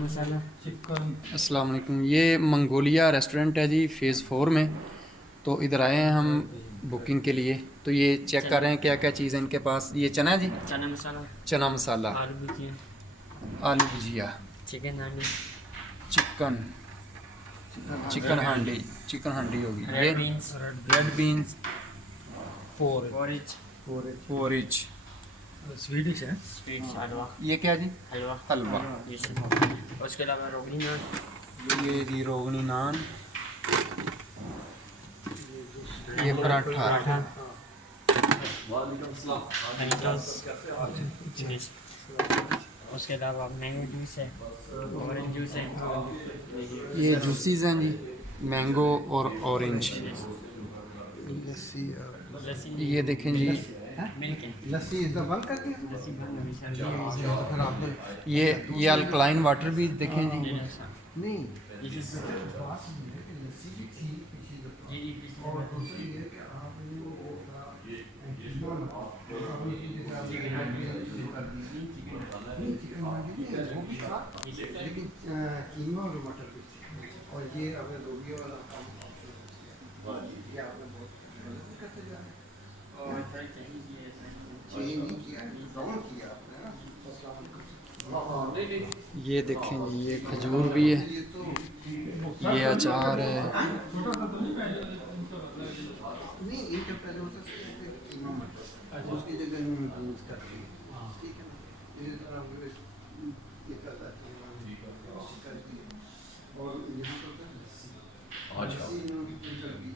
مسالہ chicken. السلام علیکم. یہ منگولیا ریسٹورنٹ ہے جی فیز 4 میں. تو ادھر آئے ہیں ہم بکنگ کے لیے. تو یہ چیک کر رہے ہیں کیا کیا چیز ہے ان کے پاس. یہ چنا جی, چنا مسالہ, چنا مسالہ, آلو بھجیا, آلو بھجیا, چکن ہانڈی, چکن ہانڈی ہوگی, ریڈ یہ بینس, ریڈ بینس, پورج, پورج, سویڈش ہے. سویٹس, حلوہ, یہ کیا جی, حلوہ, حلوہ, جی سر. اس کے علاوہ روغنی نان, یہ جی روغنی نان, یہ پراٹھا, جی. اس کے علاوہ مینگو جوس ہے, اورنج جوس ہے, یہ جوسیز ہیں جی, مینگو اور اورنج. لسی. لسی, یہ دیکھیں جی, ملک ہے, لسی از دا بن کرتی ہے. لسی بن گئی پھر آپ نے یہ الکلائن واٹر بھی دیکھیں جی. نہیں جی لسی بھی تھی پچھلی دفعہ. جی. اور دوسری یہ کہ آپ نے وہ لیکن قیمہ اور مٹر بھی تھی. اور یہ آپ نے لوبیا والا کام یہ آپ نے بہت کرتے جا رہے یہ دیکھیں جی, یہ کھجور بھی ہے, یہ اچار ہے. نہیں ایک ہفتہ جو ہوتا ہے قیمہ مٹر اس کی جگہ انہوں نے بینس کر دی. ٹھیک ہے نا, اسی طرح یہ کرتا ہے کر دی. اور یہاں پر لسی انہوں نے کر دی.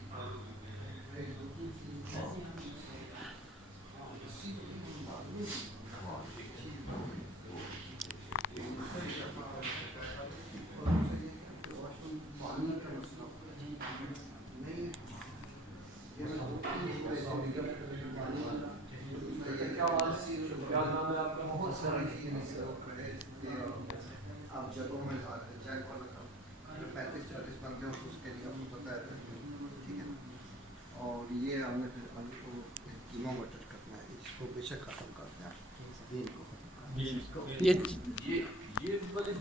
آپ جگہوں میں جیک والا 35-40 بنتے ہیں اس کے لیے آپ کو بتایا تھا. ٹھیک ہے نا. اور یہ ہم نے پھر آلو کو قیمہ مٹر کرنا ہے, اس کو بے شک ختم کرتے ہیں.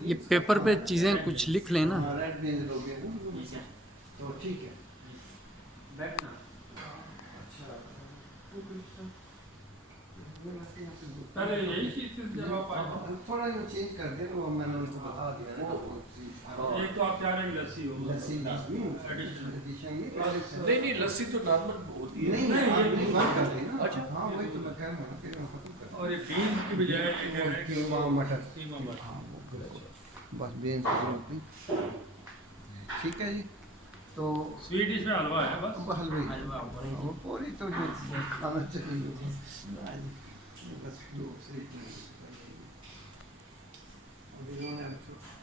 یہ پیپر پہ چیزیں کچھ لکھ لیں نا. ریڈ بینز ہو گئے تو ٹھیک ہے. بیٹھنا. اچھا ارے یہی چیز جب آپ آئے تھوڑا یہ چینج کر دیں تو میں نے ان کو بتا دیا. ایک تو آپ چاہ رہے ہیں لسی ہو, لسی لازمی نہیں لسی تو نارمل ہوتی ہے. نہیں آپ نہیں بند کر دیں نا. ہاں وہی تو میں کہہ رہا ہوں کہ ختم کر اور یہ بینس کی بجائے قیمہ مٹر. قیمہ مٹر, بس بینس کی ضرورت نہیں. ٹھیک ہے جی. تو سویٹ ڈش میں حلوہ ہے بس. حلوے وہ پوری تو جو کھانا چاہیے بس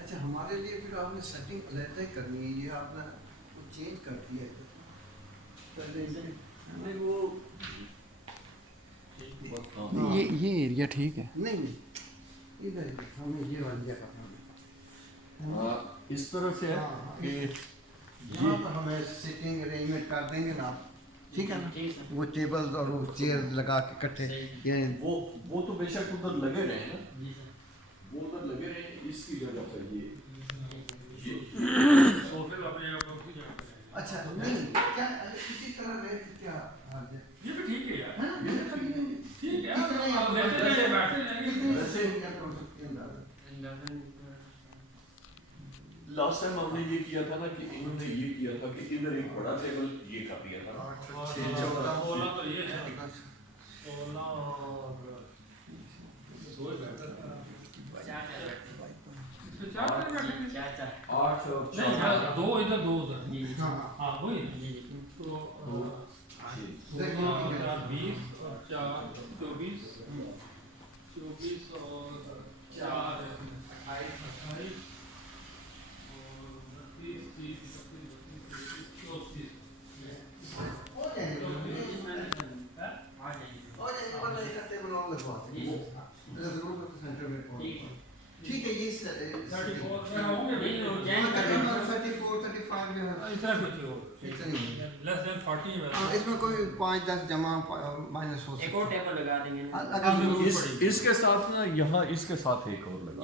اچھا ہمارے لیے پھر آپ نے سیٹنگ علیحدہ کرنی ہے. یہ آپ نے چینج کر دیا ہے. یہ ایریا ٹھیک ہے. نہیں ادھر ہمیں یہ والی جگہ کرنا اس طرح سے ہے کہ یہاں پر ہمیں سیٹنگ ارینجمنٹ کر دیں گے نا. ٹھیک ہے نا. وہ ٹیبلز اور وہ چیئر لگا کے کٹھے یعنی وہ تو بے شک ادھر لگے رہے نا, وہ ادھر لگے رہے. اس کی جگہ پر یہ سوفے اپنے آپ کی جگہ پہ. اچھا نہیں کیا اسی طرح رہے کیا حال ہے. یہ بھی ٹھیک ہے یار, یہ تو ٹھیک ہے. کتنا ہی آپ لیتے رہیے, بیٹھتے رہیں گے. ویسے کیا کر سکتے ہیں. لاسٹ ٹائم ہم نے یہ کیا تھا نا کہ انہوں نے یہ کیا تھا کہ ادھر ایک بڑا ٹیبل یہ کر دیا تھا. 16 تو یہ ہے, 16 اور 2 بیٹھتے ہیں. 4 بیٹھیں گے. 8 اور 2 ادھر 2 ادھر. ہاں ہاں وہی تو 20 اور 4 24 اور 4 28 اور 30 30 34 ہو جائے گا. اور ایک بار ایک ٹیبل اور لگواتے ہیں. ضرور تو سینٹر میں ٹھیک ہے. یہ 34 میں ہوں گے. 34 35 میں اتنا کچھ ہو, لیس دین 40 ہے. اس میں کوئی 5-10 جمع مائنس ہو ایک اور ٹیبل لگا دیں گے. سکتا. اس کے ساتھ نا یہاں اس کے ساتھ ایک اور لگا.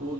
2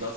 10